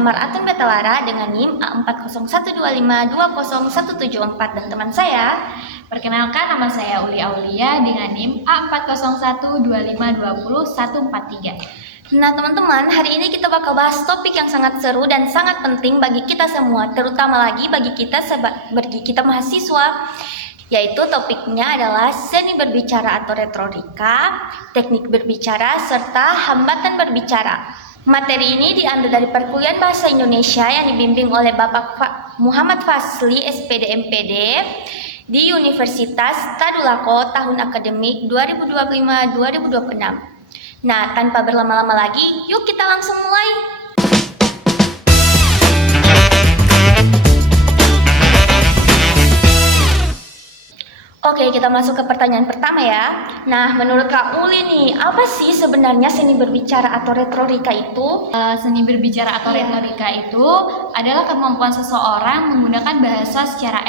saya Maratun Betalara dengan NIM A4012520174 dan teman saya. Perkenalkan, nama saya Uli Aulia dengan NIM A4012520143. Nah teman-teman, hari ini kita bakal bahas topik yang sangat seru dan sangat penting bagi kita semua, terutama lagi bagi kita mahasiswa, yaitu topiknya adalah seni berbicara atau retorika, teknik berbicara, serta hambatan berbicara. Materi ini diambil dari perkuliahan Bahasa Indonesia yang dibimbing oleh Bapak Muhammad Fasli, SPD MPD, di Universitas Tadulako tahun akademik 2025-2026. Nah, tanpa berlama-lama lagi, yuk kita langsung mulai. Oke, kita masuk ke pertanyaan pertama ya. Nah, menurut Kak Uli nih, apa sih sebenarnya seni berbicara atau retorika itu? Seni berbicara atau retorika itu adalah kemampuan seseorang menggunakan bahasa secara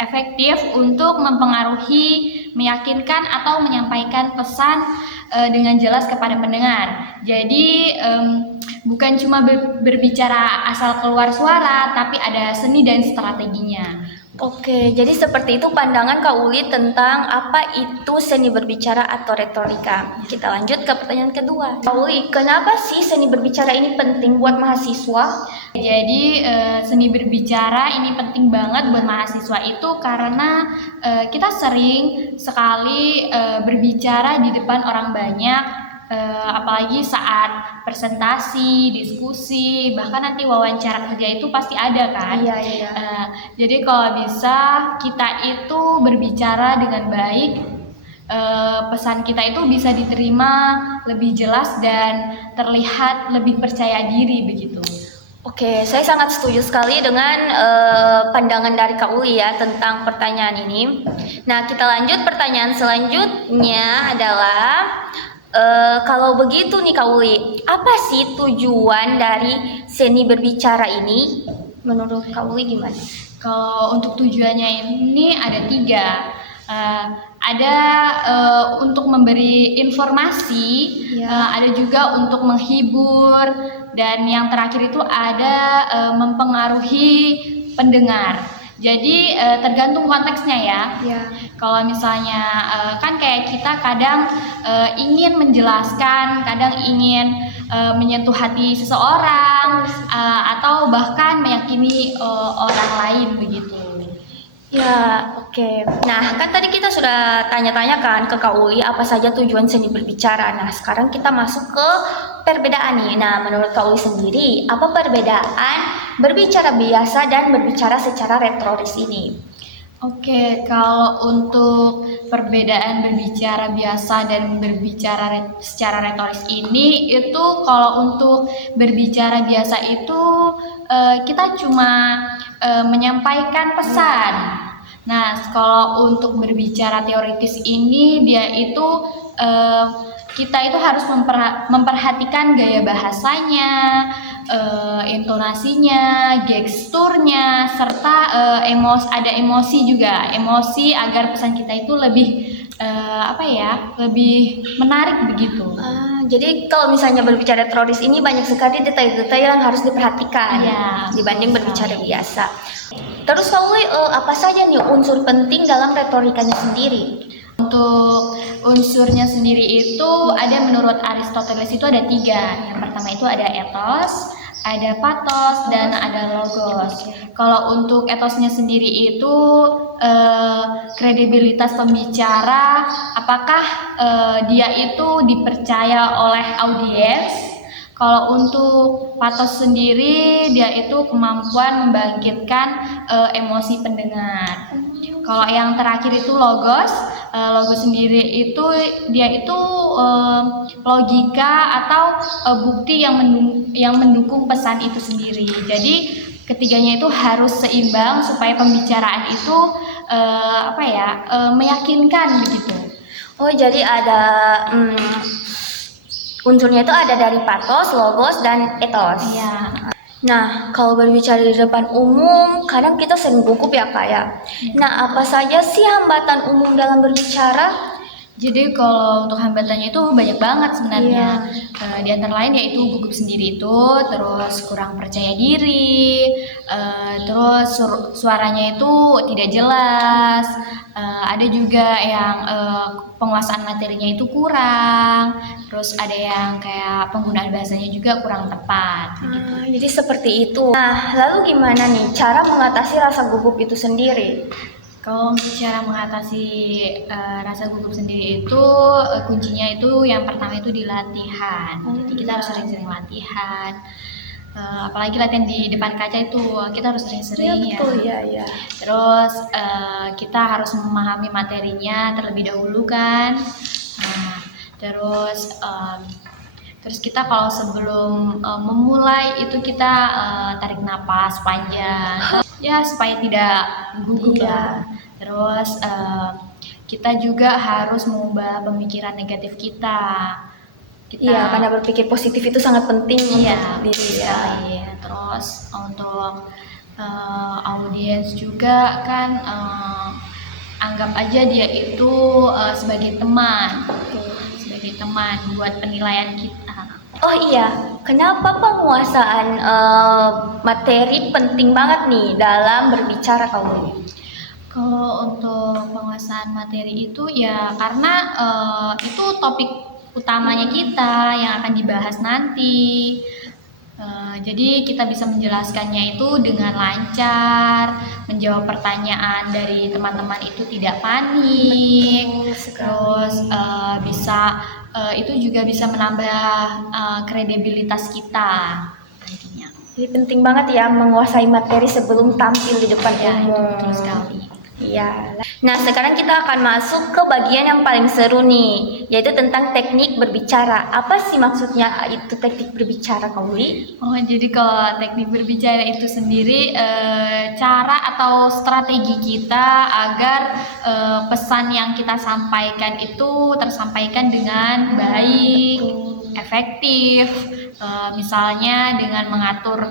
efektif untuk mempengaruhi, meyakinkan, atau menyampaikan pesan dengan jelas kepada pendengar. Jadi bukan cuma berbicara asal keluar suara, tapi ada seni dan strateginya. Oke, jadi seperti itu pandangan Kak Uli tentang apa itu seni berbicara atau retorika. Kita lanjut ke pertanyaan kedua. Kak Uli, kenapa sih seni berbicara ini penting buat mahasiswa? Jadi seni berbicara ini penting banget buat mahasiswa itu karena kita sering sekali berbicara di depan orang banyak. Apalagi saat presentasi, diskusi, bahkan nanti wawancara kerja itu pasti ada kan. Iya. Jadi kalau bisa kita itu berbicara dengan baik, pesan kita itu bisa diterima lebih jelas dan terlihat lebih percaya diri begitu. Oke, saya sangat setuju sekali dengan pandangan dari Kak Uli ya tentang pertanyaan ini. Nah, kita lanjut, pertanyaan selanjutnya adalah kalau begitu nih Kak Uli, apa sih tujuan dari seni berbicara ini? Menurut Kak Uli gimana? Kalau untuk tujuannya ini ada 3. Ada untuk memberi informasi, ada juga untuk menghibur, dan yang terakhir itu ada mempengaruhi pendengar. Jadi tergantung konteksnya ya. Kalau misalnya kan kayak kita kadang ingin menjelaskan, kadang ingin menyentuh hati seseorang, atau bahkan meyakini orang lain begitu. Ya, oke. Nah, kan tadi kita sudah tanya-tanya kan ke Kak Uli apa saja tujuan seni berbicara. Nah, sekarang kita masuk ke perbedaan nih. Nah, menurut Kak Uli sendiri, apa perbedaan berbicara biasa dan berbicara secara retoris ini? Oke, kalau untuk perbedaan berbicara biasa dan berbicara secara retoris ini, itu kalau untuk berbicara biasa itu kita cuma menyampaikan pesan. Nah, kalau untuk berbicara teoritis ini, dia itu kita itu harus memperhatikan gaya bahasanya, intonasinya, gesturnya, serta ada emosi juga, emosi agar pesan kita itu lebih lebih menarik begitu. Jadi kalau misalnya berbicara retoris ini banyak sekali detail-detail yang harus diperhatikan dibanding berbicara biasa. Terus Kak Uli, apa saja nih unsur penting dalam retorikanya sendiri? Untuk unsurnya sendiri itu ada menurut Aristoteles itu ada 3. Yang pertama itu ada ethos, ada pathos, dan ada logos. Kalau untuk ethosnya sendiri itu kredibilitas pembicara, apakah dia itu dipercaya oleh audiens. Kalau untuk pathos sendiri, dia itu kemampuan membangkitkan emosi pendengar. Kalau yang terakhir itu logos, logos sendiri itu dia itu logika atau bukti yang mendukung pesan itu sendiri. Jadi ketiganya itu harus seimbang supaya pembicaraan itu meyakinkan begitu. Oh, jadi ada unsurnya itu ada dari pathos, logos, dan ethos. Iya. Nah, kalau berbicara di depan umum, kadang kita sering gugup ya Kak ya. Nah, apa saja sih hambatan umum dalam berbicara? Jadi kalau untuk hambatannya itu banyak banget sebenarnya. Di antara lain yaitu gugup sendiri itu, terus kurang percaya diri, terus suaranya itu tidak jelas. Ada juga yang penguasaan materinya itu kurang, terus ada yang kayak penggunaan bahasanya juga kurang tepat. Begitu. Jadi seperti itu. Nah, lalu gimana nih cara mengatasi rasa gugup itu sendiri? Kalau untuk cara mengatasi rasa gugup sendiri itu kuncinya itu yang pertama itu di latihan. Jadi kita harus sering-sering latihan. Apalagi latihan di depan kaca itu kita harus sering-sering ya. Betul ya. Terus kita harus memahami materinya terlebih dahulu kan. Nah, terus kita kalau sebelum memulai itu kita tarik napas panjang ya supaya tidak gugup lah. Terus kita juga harus mengubah pemikiran negatif kita. Iya, karena berpikir positif itu sangat penting untuk diri sekali. Terus untuk audiens juga kan anggap aja dia itu sebagai teman buat penilaian kita. Oh iya, kenapa penguasaan materi penting banget nih dalam berbicara kamu? Kalau untuk penguasaan materi itu ya karena itu topik utamanya kita yang akan dibahas nanti. Jadi kita bisa menjelaskannya itu dengan lancar, menjawab pertanyaan dari teman-teman itu tidak panik. Terus itu juga bisa menambah kredibilitas kita nantinya. Jadi penting banget ya menguasai materi sebelum tampil di depan umum. Betul sekali. Iya. Nah, sekarang kita akan masuk ke bagian yang paling seru nih, yaitu tentang teknik berbicara. Apa sih maksudnya itu teknik berbicara, Kauli? Oh, jadi kalau teknik berbicara itu sendiri cara atau strategi kita agar pesan yang kita sampaikan itu tersampaikan dengan baik, efektif. Misalnya dengan mengatur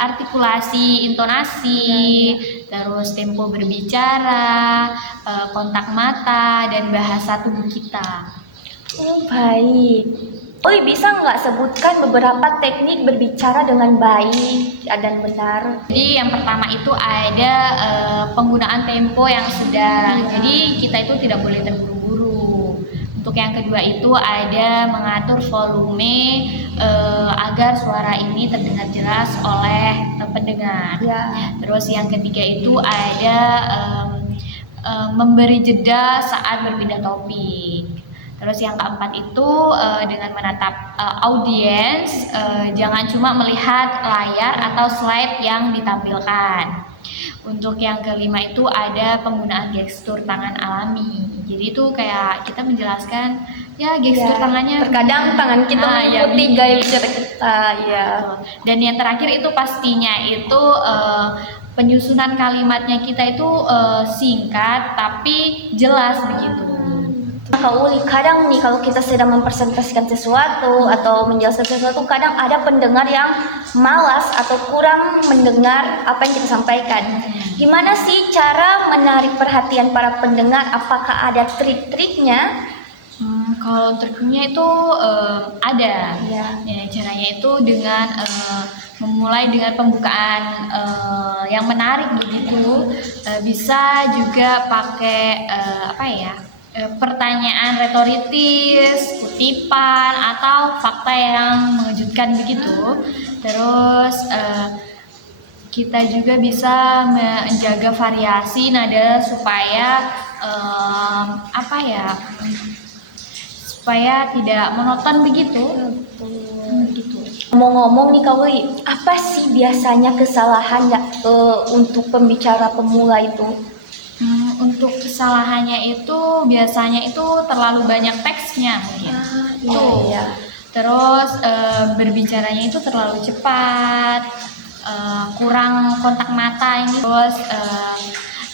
artikulasi, intonasi, terus tempo berbicara, kontak mata, dan bahasa tubuh kita. Oh, baik. Oi, bisa nggak sebutkan beberapa teknik berbicara dengan baik dan benar? Jadi yang pertama itu ada penggunaan tempo yang sedang. Jadi kita itu tidak boleh terburu-buru. Untuk yang kedua itu ada mengatur volume agar suara ini terdengar jelas oleh pendengar. Terus yang ketiga itu ada memberi jeda saat berpindah topik. Terus yang keempat itu dengan menatap audiens, jangan cuma melihat layar atau slide yang ditampilkan. Untuk yang kelima itu ada penggunaan gestur tangan alami. Jadi itu kayak kita menjelaskan ya gestur tangannya. Terkadang tangan kita mengikuti gaya bicara kita. Ya. Dan yang terakhir itu pastinya itu penyusunan kalimatnya kita itu singkat tapi jelas begitu. Kak Uli, kadang nih kalau kita sedang mempresentasikan sesuatu atau menjelaskan sesuatu, kadang ada pendengar yang malas atau kurang mendengar apa yang kita sampaikan. Gimana sih cara menarik perhatian para pendengar? Apakah ada trik-triknya? Kalau triknya itu ada. Ya, caranya itu dengan memulai dengan pembukaan yang menarik begitu. Bisa juga pakai pertanyaan retoritis, kutipan, atau fakta yang mengejutkan begitu. Terus kita juga bisa menjaga variasi nada supaya supaya tidak monoton begitu. Ngomong-ngomong nih Kak Uli, apa sih biasanya kesalahan untuk pembicara pemula itu? Untuk kesalahannya itu biasanya itu terlalu banyak teksnya mungkin. Terus berbicaranya itu terlalu cepat, kurang kontak mata ini, terus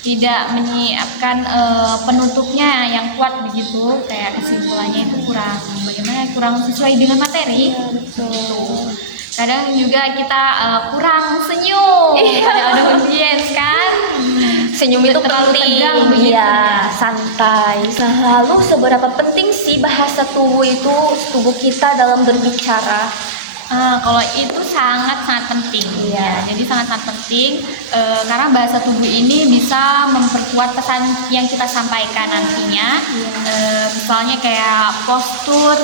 tidak menyiapkan penutupnya yang kuat begitu, kayak kesimpulannya itu kurang sesuai dengan materi. Kadang juga kita kurang senyum pada audiens kan. senyum itu terlalu penting. tegang begitu Iya, ya. santai. Nah, lalu seberapa penting sih bahasa tubuh kita dalam berbicara? Kalau itu sangat-sangat penting. Iya. Jadi sangat-sangat penting karena bahasa tubuh ini bisa memperkuat pesan yang kita sampaikan nantinya. Misalnya kayak postur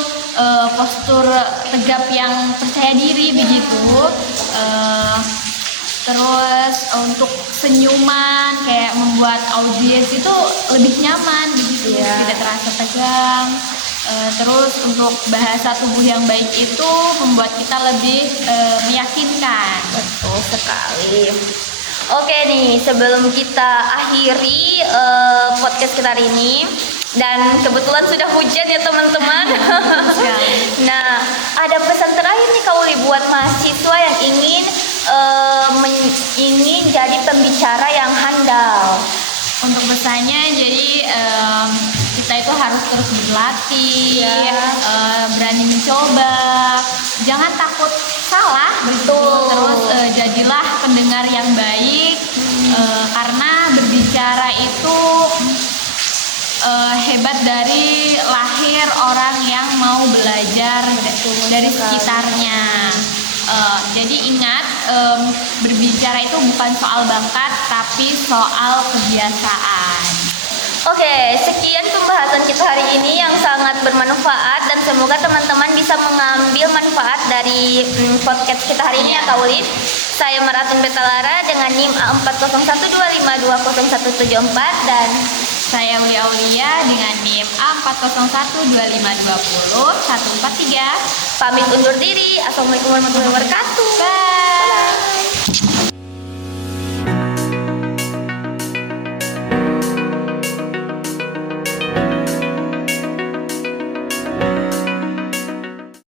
tegap yang percaya diri begitu. Terus untuk senyuman kayak membuat audiens itu lebih nyaman begitu, Iya. tidak terasa tegang. Terus untuk bahasa tubuh yang baik itu membuat kita lebih meyakinkan. Betul sekali. Oke nih, sebelum kita akhiri podcast kita hari ini, dan kebetulan sudah hujan ya teman-teman. Nah, ada pesan terakhir nih Kak Uli buat mahasiswa yang ingin jadi pembicara yang handal. Untuk pesannya, jadi kita itu harus terus berlatih, berani mencoba, jangan takut salah. Betul. Terus jadilah pendengar yang baik, karena berbicara itu hebat dari lahir orang yang mau belajar dari sekitarnya. Jadi ingat, berbicara itu bukan soal bakat, tapi soal kebiasaan. Oke, sekian pembahasan kita hari ini yang sangat bermanfaat dan semoga teman-teman bisa mengambil manfaat dari podcast kita hari ini ya Kak Uli. Saya Maratin Betalara dengan NIM A4012520174 dan Saya Uli Aulia dengan NIM A4012520143. pamit undur diri. Assalamualaikum warahmatullahi wabarakatuh. Bye.